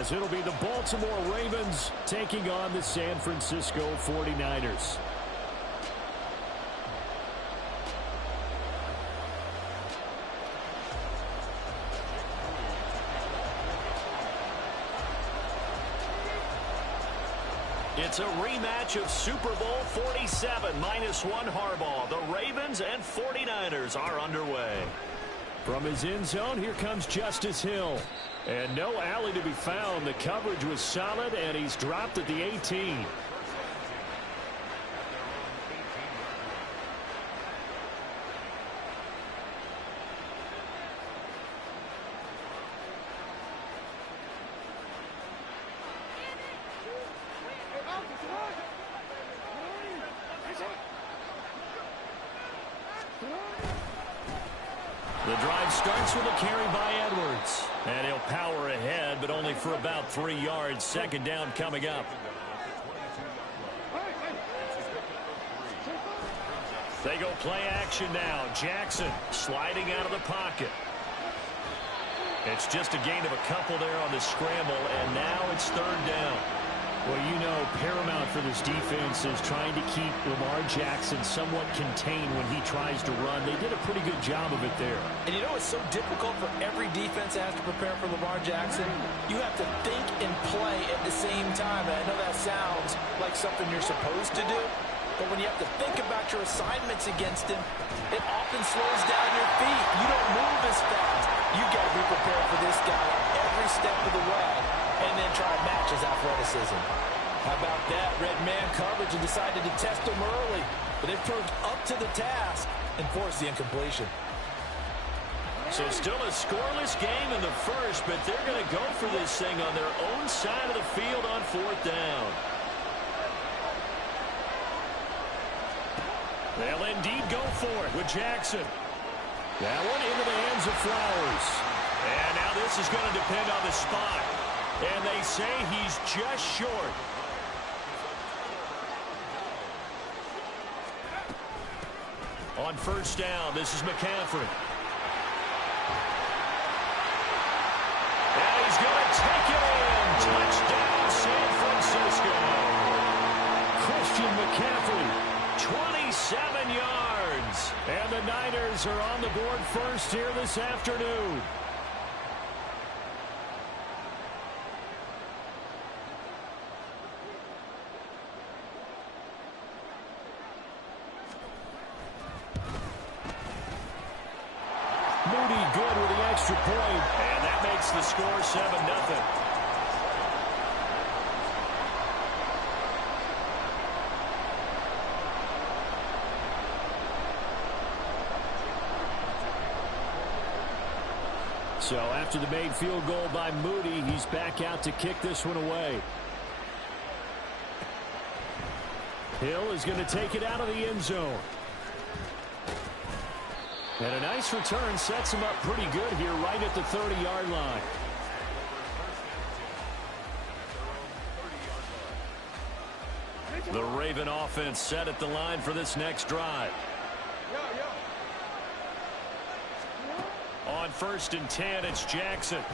as it'll be the Baltimore Ravens taking on the San Francisco 49ers. It's a rematch of Super Bowl 47, -1 Harbaugh. The Ravens and 49ers are underway. From his end zone, here comes Justice Hill. And no alley to be found. The coverage was solid, and he's dropped at the 18. The drive starts with a carry by Edwards. And he'll power ahead, but only for about 3 yards. Second down coming up. They go play action now. Jackson sliding out of the pocket. It's just a gain of a couple there on the scramble, and now it's third down. Well, you know, paramount for this defense is trying to keep Lamar Jackson somewhat contained when he tries to run. They did a pretty good job of it there. And you know it's so difficult for every defense that has to prepare for Lamar Jackson? You have to think and play at the same time. And I know that sounds like something you're supposed to do, but when you have to think about your assignments against him, it often slows down your feet. You don't move as fast. You've got to be prepared for this guy every step of the way, and then try to match his athleticism. How about that? Red man coverage and decided to test him early, but they've proved up to the task and forced the incompletion. So still a scoreless game in the first, but they're going to go for this thing on their own side of the field on fourth down. They'll indeed go for it with Jackson. That one into the hands of Flowers. And now this is going to depend on the spot. And they say he's just short. On first down, this is McCaffrey. And he's going to take it in. Touchdown, San Francisco. Christian McCaffrey, 27 yards. And the Niners are on the board first here this afternoon. Moody good with the extra point, and that makes the score 7-0. So after the made field goal by Moody, he's back out to kick this one away. Hill is going to take it out of the end zone. And a nice return sets him up pretty good here right at the 30-yard line. The Raven offense set at the line for this next drive. On 1st and 10, it's Jackson.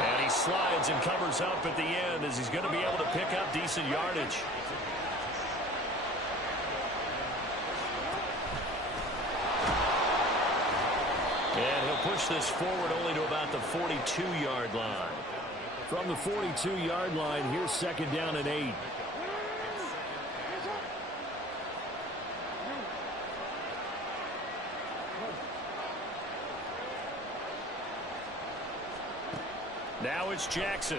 And he slides and covers up at the end as he's going to be able to pick up decent yardage. And he'll push this forward only to about the 42-yard line. From the 42-yard line, here's second down and 8. Now it's Jackson.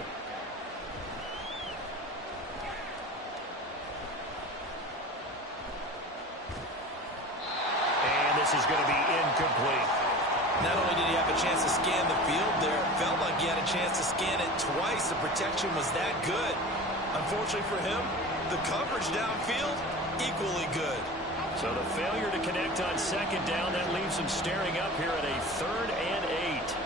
And this is going to be incomplete. Not only did he have a chance to scan the field there, it felt like he had a chance to scan it twice. The protection was that good. Unfortunately for him, the coverage downfield, equally good. So the failure to connect on second down, that leaves him staring up here at a 3rd and 8.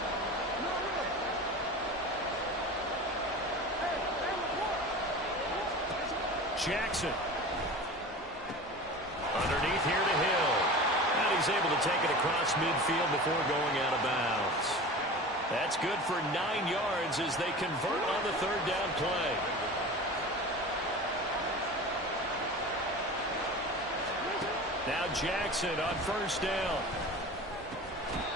Jackson. Underneath here to Hill. And he's able to take it across midfield before going out of bounds. That's good for 9 yards as they convert on the third down play. Now Jackson on first down.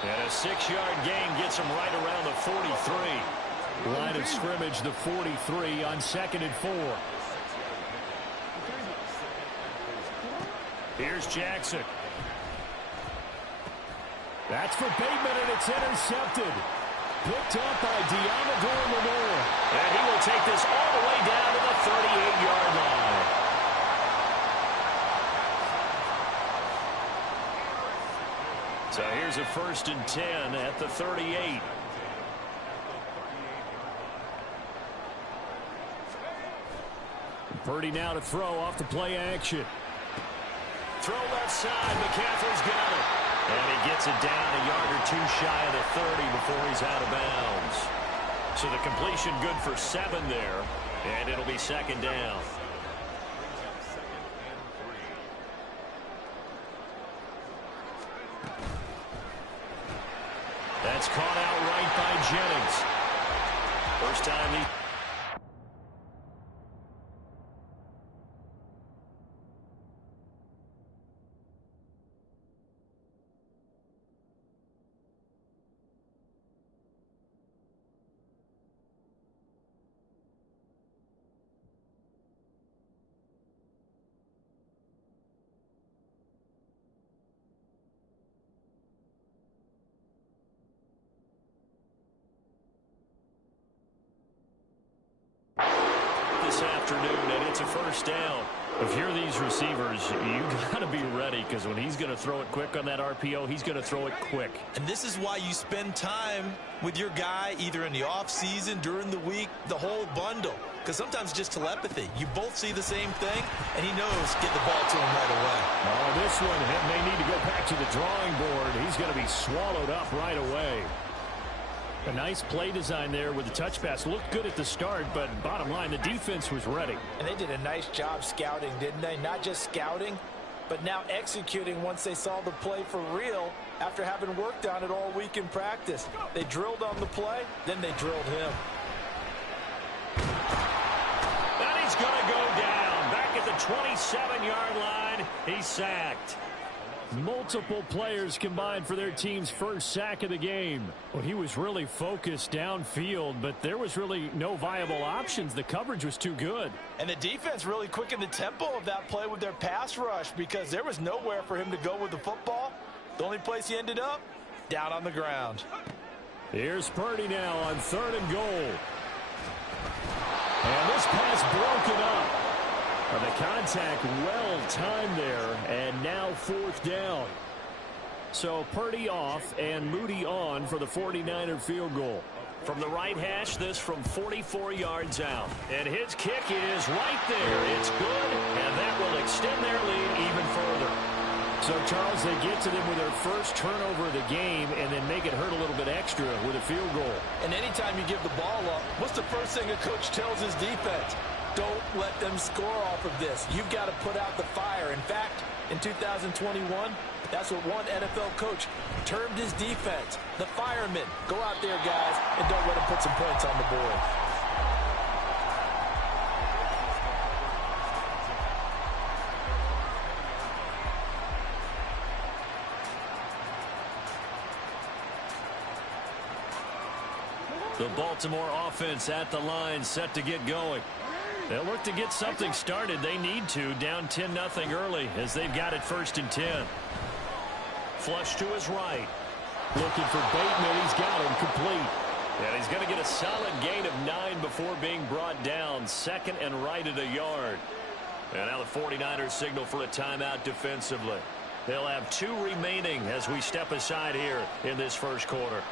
And a 6-yard gain gets him right around the 43. Line of scrimmage, the 43 on 2nd and 4. Here's Jackson. That's for Bateman, and it's intercepted. Picked up by Deommodore Lenoir. And he will take this all the way down to the 38-yard line. So here's a 1st and 10 at the 38. Purdy now to throw off the play action. Throw left side. McCaffrey's got it. And he gets it down a yard or 2 shy of the 30 before he's out of bounds. So the completion good for 7 there. And it'll be 2nd down. That's caught out right by Jennings. First time he... afternoon, and it's a 1st down. If you're these receivers, you got to be ready, because when he's going to throw it quick on that RPO, he's going to throw it quick. And this is why you spend time with your guy either in the offseason, during the week, the whole bundle. Because sometimes just telepathy. You both see the same thing, and he knows get the ball to him right away. Oh, this one may need to go back to the drawing board. He's going to be swallowed up right away. A nice play design there with the touch pass. Looked good at the start, but bottom line, the defense was ready. And they did a nice job scouting, didn't they? Not just scouting, but now executing once they saw the play for real after having worked on it all week in practice. They drilled on the play, then they drilled him. And he's going to go down. Back at the 27-yard line, he's sacked. Multiple players combined for their team's first sack of the game. Well, he was really focused downfield, but there was really no viable options. The coverage was too good. And the defense really quickened the tempo of that play with their pass rush, because there was nowhere for him to go with the football. The only place he ended up, down on the ground. Here's Purdy now on 3rd and goal. And this pass broken up. The contact well timed there, and now 4th down. So Purdy off and Moody on for the 49er field goal. From the right hash, this from 44 yards out. And his kick is right there. It's good, and that will extend their lead even further. So, Charles, they get to them with their first turnover of the game and then make it hurt a little bit extra with a field goal. And anytime you give the ball up, what's the first thing a coach tells his defense? Don't let them score off of this. You've got to put out the fire. In fact, in 2021, that's what one NFL coach termed his defense, the firemen. Go out there, guys, and don't let them put some points on the board. The Baltimore offense at the line, set to get going. They'll look to get something started. They need to, down 10-0 early as they've got it 1st and 10. Flush to his right. Looking for Bateman. He's got him complete. And he's going to get a solid gain of 9 before being brought down. 2nd and right at a yard. And now the 49ers signal for a timeout defensively. They'll have 2 remaining as we step aside here in this first quarter.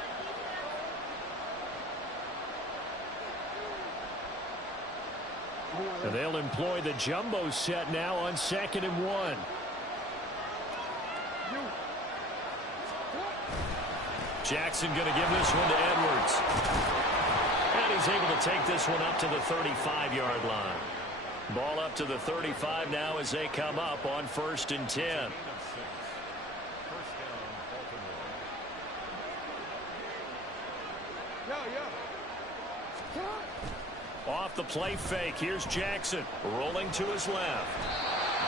And they'll employ the jumbo set now on 2nd and 1. Jackson going to give this one to Edwards. And he's able to take this one up to the 35-yard line. Ball up to the 35 now as they come up on 1st and 10. Off the play fake, here's Jackson rolling to his left.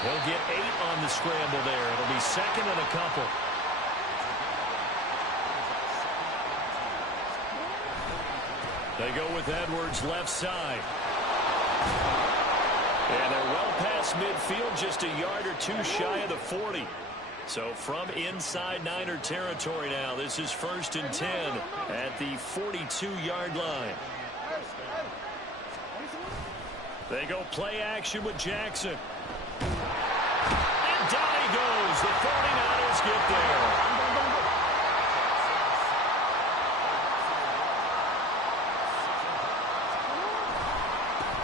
He'll get 8 on the scramble there. It'll be second and a couple. They go with Edwards left side. And they're well past midfield, just a yard or two shy of the 40. So from inside Niner territory now, this is 1st and 10 at the 42-yard line. They go play action with Jackson. And down he goes. The 49ers get there.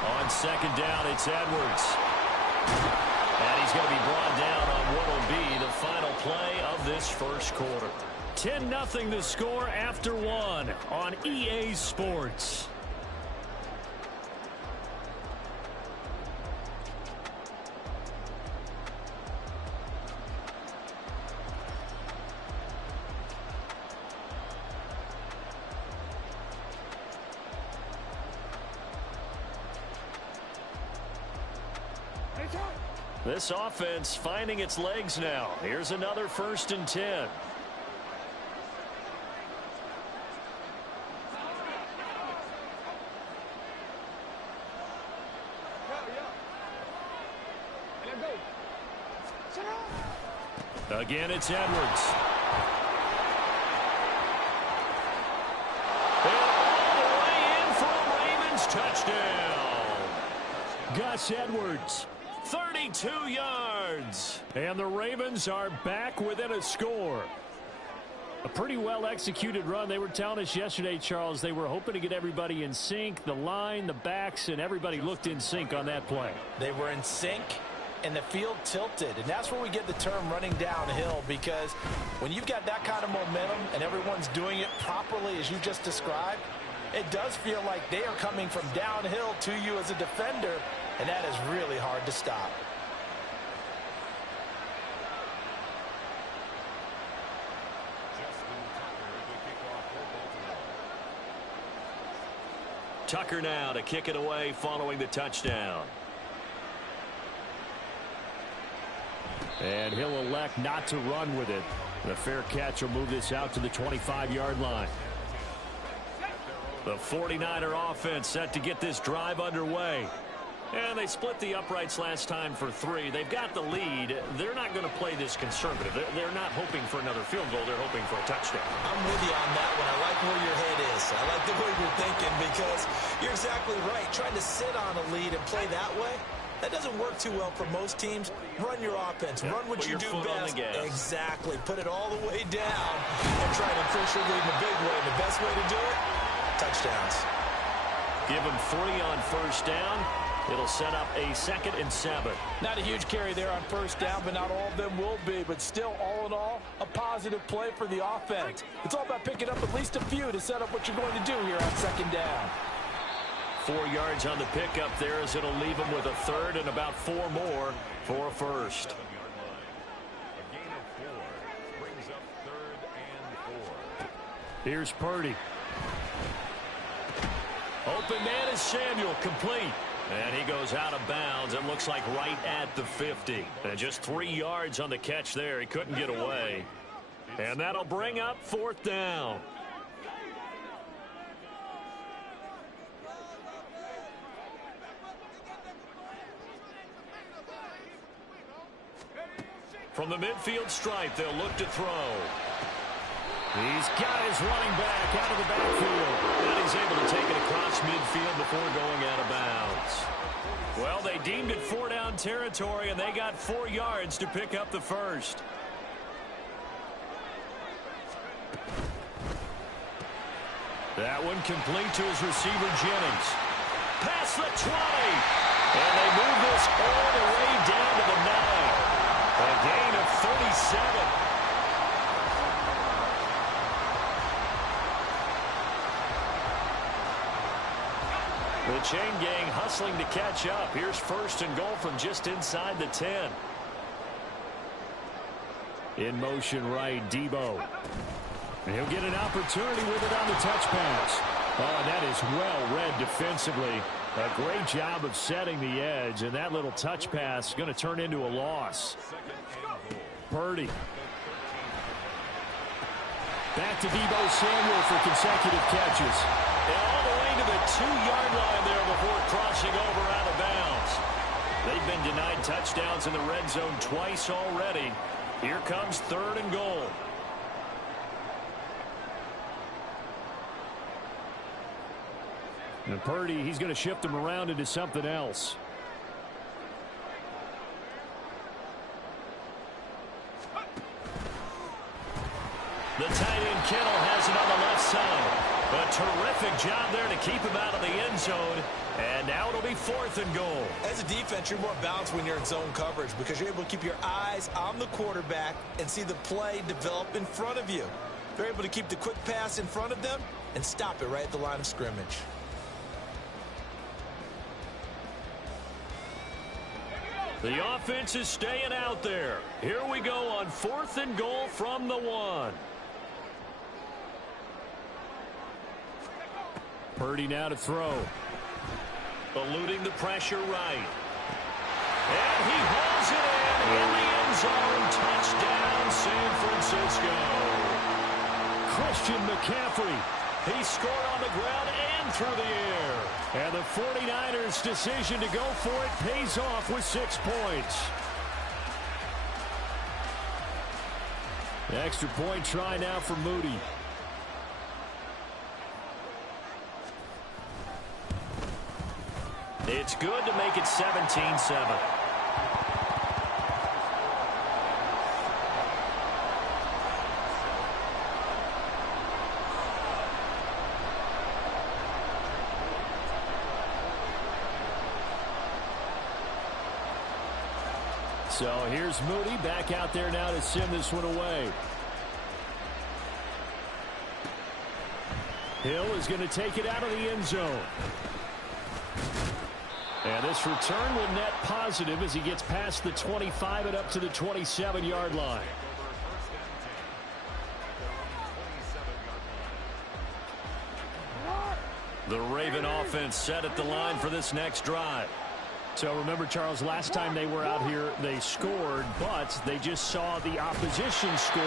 On second down, it's Edwards. And he's going to be brought down on what will be the final play of this first quarter. 10-0 the score after 1 on EA Sports. This offense finding its legs now. Here's another 1st and 10. Again, it's Edwards. And all the way in for a Ravens touchdown. Gus Edwards. 32 yards. And the Ravens are back within a score. A pretty well-executed run. They were telling us yesterday, Charles, they were hoping to get everybody in sync. The line, the backs, and everybody looked in sync on that play. They were in sync, and the field tilted. And that's where we get the term running downhill, because when you've got that kind of momentum and everyone's doing it properly as you just described, it does feel like they are coming from downhill to you as a defender. And that is really hard to stop. Tucker now to kick it away following the touchdown. And he'll elect not to run with it. The fair catch will move this out to the 25-yard line. The 49er offense set to get this drive underway. And they split the uprights last time for 3. They've got the lead. They're not going to play this conservative. They're not hoping for another field goal. They're hoping for a touchdown. I'm with you on that one. I like where your head is. I like the way you're thinking, because you're exactly right. Trying to sit on a lead and play that way, that doesn't work too well for most teams. Run your offense. Run what you do best. Exactly. Put it all the way down and try to increase your lead in a big way. And the best way to do it, touchdowns. Give them 3 on first down. It'll set up a 2nd and 7. Not a huge carry there on first down, but not all of them will be. But still, all in all, a positive play for the offense. It's all about picking up at least a few to set up what you're going to do here on second down. 4 yards on the pickup there, as it'll leave them with a 3rd and about 4 more for a first. Here's Purdy. Open man is Samuel, complete. And he goes out of bounds. It looks like right at the 50. And just 3 yards on the catch there. He couldn't get away. And that'll bring up 4th down. From the midfield stripe, they'll look to throw. He's got his running back out of the backfield. And he's able to take it across midfield before going out of bounds. Well, they deemed it 4-down territory, and they got 4 yards to pick up the first. That one complete to his receiver, Jennings. Past the 20. And they move this all the way down to the 9. A gain of 37. The chain gang hustling to catch up. Here's 1st and goal from just inside the 10. In motion right, Debo. And he'll get an opportunity with it on the touch pass. Oh, and that is well read defensively. A great job of setting the edge, and that little touch pass is going to turn into a loss. Purdy. Back to Deebo Samuel for consecutive catches. And all the way to the 2-yard line there before crossing over out of bounds. They've been denied touchdowns in the red zone twice already. Here comes 3rd and goal. And Purdy, he's going to shift him around into something else. The tight end Kittle has it on the left side. A terrific job there to keep him out of the end zone. And now it'll be 4th and goal. As a defense, you're more balanced when you're in zone coverage because you're able to keep your eyes on the quarterback and see the play develop in front of you. They're able to keep the quick pass in front of them and stop it right at the line of scrimmage. The offense is staying out there. Here we go on 4th and goal from the 1. Purdy now to throw. Eluding the pressure right. And he hauls it in the end zone. Touchdown, San Francisco. Christian McCaffrey. He scored on the ground and through the air. And the 49ers' decision to go for it pays off with 6 points. The extra point try now for Moody. It's good to make it 17-7. So here's Moody back out there now to send this one away. Hill is going to take it out of the end zone. And this return will net positive as he gets past the 25 and up to the 27-yard line. The Raven offense set at the line for this next drive. So remember, Charles, last time they were out here, they scored, but they just saw the opposition score,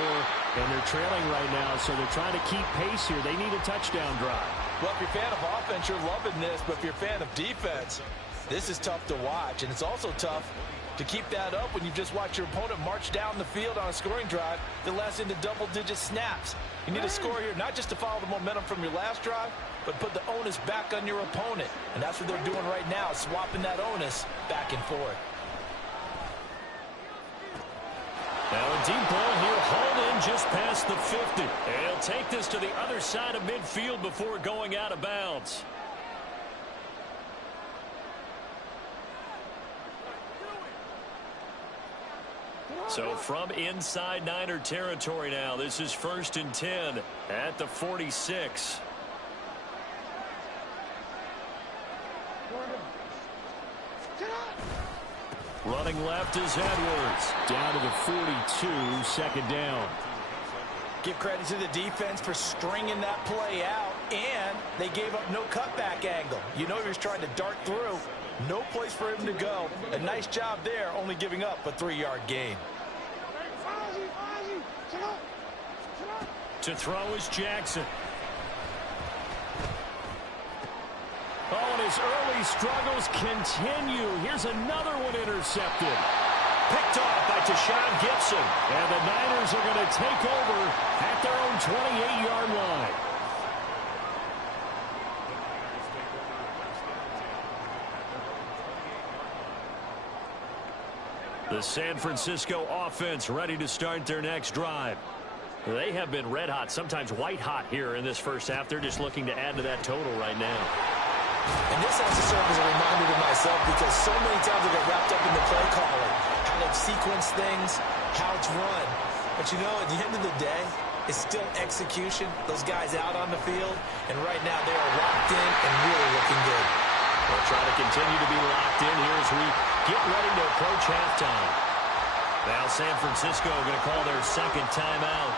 and they're trailing right now, so they're trying to keep pace here. They need a touchdown drive. Well, if you're a fan of offense, you're loving this, but if you're a fan of defense, this is tough to watch, and it's also tough to keep that up when you just watch your opponent march down the field on a scoring drive that lasts into double-digit snaps. You need a score here, not just to follow the momentum from your last drive, but put the onus back on your opponent. And that's what they're doing right now, swapping that onus back and forth. Now a deep ball here, hauled in just past the 50. And he'll take this to the other side of midfield before going out of bounds. So from inside Niner territory now, this is 1st and 10 at the 46. Running left is Edwards. Down to the 42, 2nd down. Give credit to the defense for stringing that play out, and they gave up no cutback angle. You know he was trying to dart through. No place for him to go. A nice job there, only giving up a 3-yard gain. To throw is Jackson. Oh, and his early struggles continue. Here's another one intercepted. Picked off by Tashawn Gibson. And the Niners are going to take over at their own 28-yard line. The San Francisco offense ready to start their next drive. They have been red hot, sometimes white hot here in this first half. They're just looking to add to that total right now. And this has to serve as a reminder to myself because so many times I get wrapped up in the play calling, how to sequence things, how it's run. But you know, at the end of the day, it's still execution. Those guys out on the field, and right now they are locked in and really looking good. They'll try to continue to be locked in here as we get ready to approach halftime. Now San Francisco going to call their 2nd timeout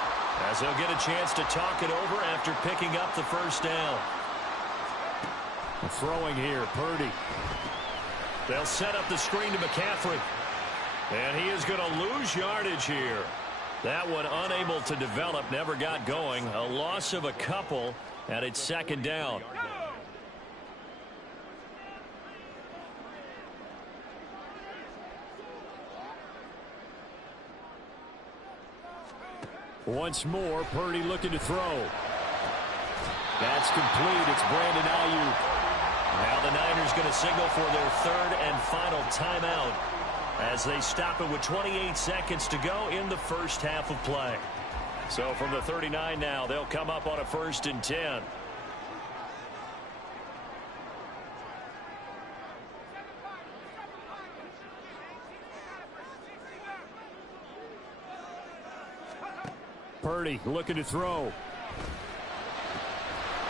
as they'll get a chance to talk it over after picking up the 1st down. Throwing here, Purdy. They'll set up the screen to McCaffrey. And he is going to lose yardage here. That one unable to develop, never got going. A loss of a couple, and it's second down. Once more, Purdy looking to throw. That's complete. It's Brandon Ayuk. Now the Niners going to signal for their third and final timeout as they stop it with 28 seconds to go in the first half of play. So from the 39 now, they'll come up on a 1st and 10. Purdy looking to throw.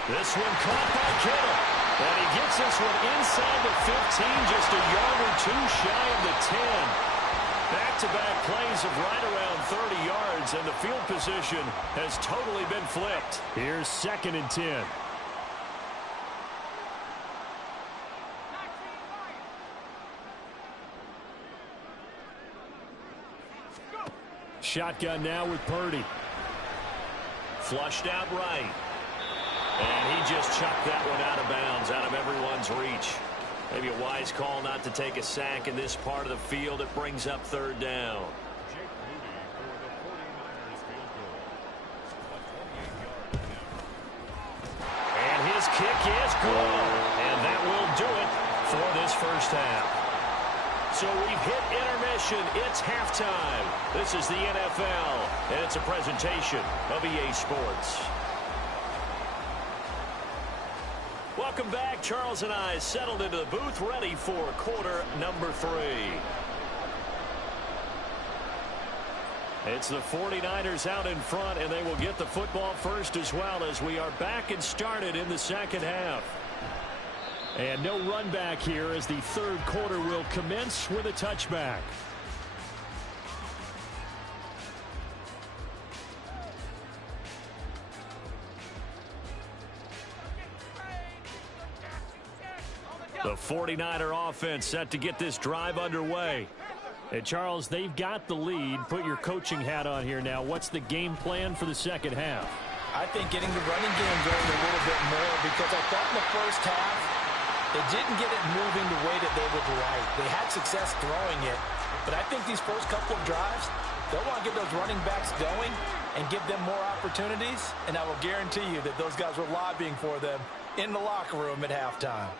This one caught by Kittle. And he gets this one inside the 15, just a yard or two shy of the 10. Back-to-back plays of right around 30 yards, and the field position has totally been flipped. Here's 2nd and 10. Shotgun now with Purdy. Flushed out right. And he just chucked that one out of bounds, out of everyone's reach. Maybe a wise call not to take a sack in this part of the field. It brings up 3rd down. And his kick is good. And that will do it for this first half. So we've hit intermission. It's halftime. This is the NFL, and it's a presentation of EA Sports. Welcome back. Charles and I settled into the booth, ready for quarter number 3. It's the 49ers out in front, and they will get the football first as well as we are back and started in the second half. And no run back here as the third quarter will commence with a touchback. The 49er offense set to get this drive underway. And Charles, they've got the lead. Put your coaching hat on here now. What's the game plan for the second half? I think getting the running game going a little bit more, because I thought in the first half they didn't get it moving the way that they would like. They had success throwing it, but I think these first couple of drives, they'll want to get those running backs going and give them more opportunities, and I will guarantee you that those guys were lobbying for them in the locker room at halftime.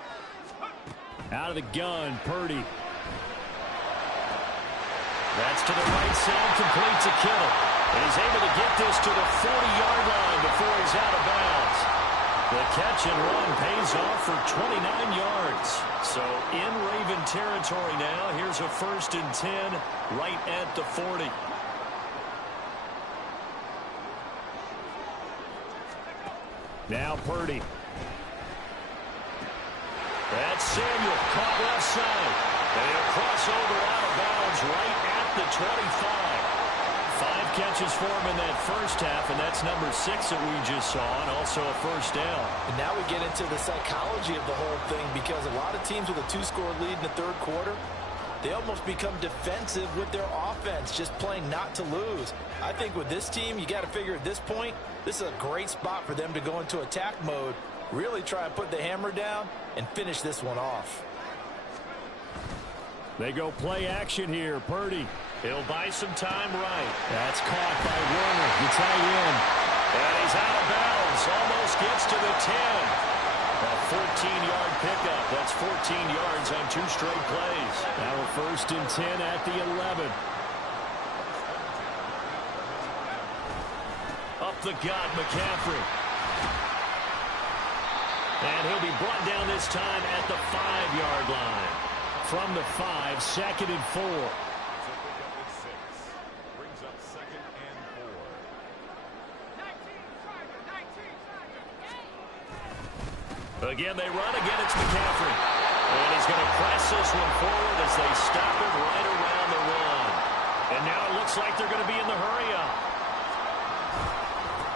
Out of the gun, Purdy. That's to the right side, complete to Kittle. And he's able to get this to the 40-yard line before he's out of bounds. The catch and run pays off for 29 yards. So in Raven territory now. Here's a 1st and 10 right at the 40. Now Purdy. That's Samuel caught left side. And he'll cross over out of bounds right at the 25. 5 catches for him in that first half, and that's number 6 that we just saw, and also a first down. And now we get into the psychology of the whole thing, because a lot of teams with a 2-score lead in the third quarter, they almost become defensive with their offense, just playing not to lose. I think with this team, you got to figure at this point, this is a great spot for them to go into attack mode, really try and put the hammer down and finish this one off. They go play action here. Purdy. He'll buy some time right. That's caught by Warner. Gets in. And he's out of bounds. Almost gets to the 10. A 14-yard pickup. That's 14 yards on 2 straight plays. Now a 1st and 10 at the 11. Up the gut, McCaffrey. And he'll be brought down this time at the 5-yard line. From the 5, 2nd and 4. Brings up 2nd and 4. Again, they run. Again, it's McCaffrey. And he's going to press this one forward as they stop it right around the run. And now it looks like they're going to be in the hurry-up.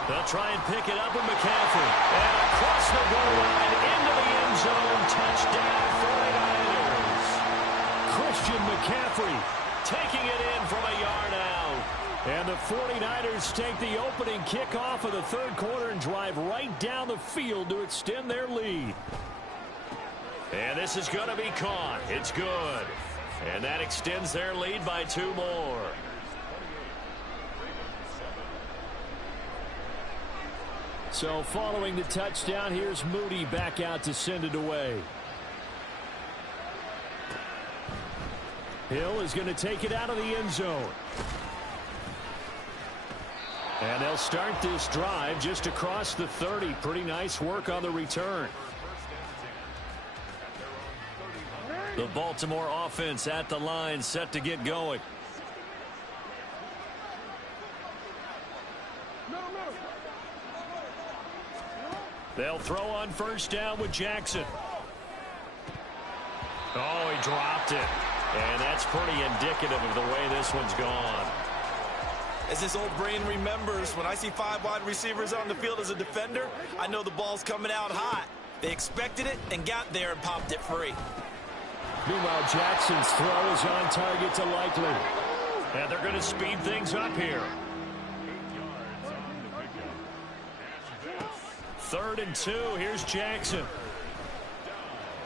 They'll try and pick it up with McCaffrey. And across the goal line into the end zone, McCaffrey taking it in from a yard out. And the 49ers take the opening kickoff of the third quarter and drive right down the field to extend their lead. And this is going to be caught. It's good. And that extends their lead by 2 more. So following the touchdown, here's Moody back out to send it away. Hill is going to take it out of the end zone. And they'll start this drive just across the 30. Pretty nice work on the return. The Baltimore offense at the line, set to get going. They'll throw on first down with Jackson. Oh, he dropped it. And that's pretty indicative of the way this one's gone. As this old brain remembers, when I see 5 wide receivers on the field as a defender, I know the ball's coming out hot. They expected it and got there and popped it free. Meanwhile, Jackson's throw is on target to Likely. And they're going to speed things up here. 3rd and 2. Here's Jackson.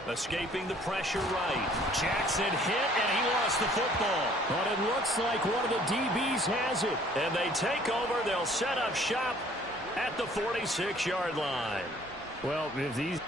Escaping the pressure right. Jackson hit, and he lost the football. But it looks like one of the DBs has it. And they take over. They'll set up shop at the 46-yard line. Well, if these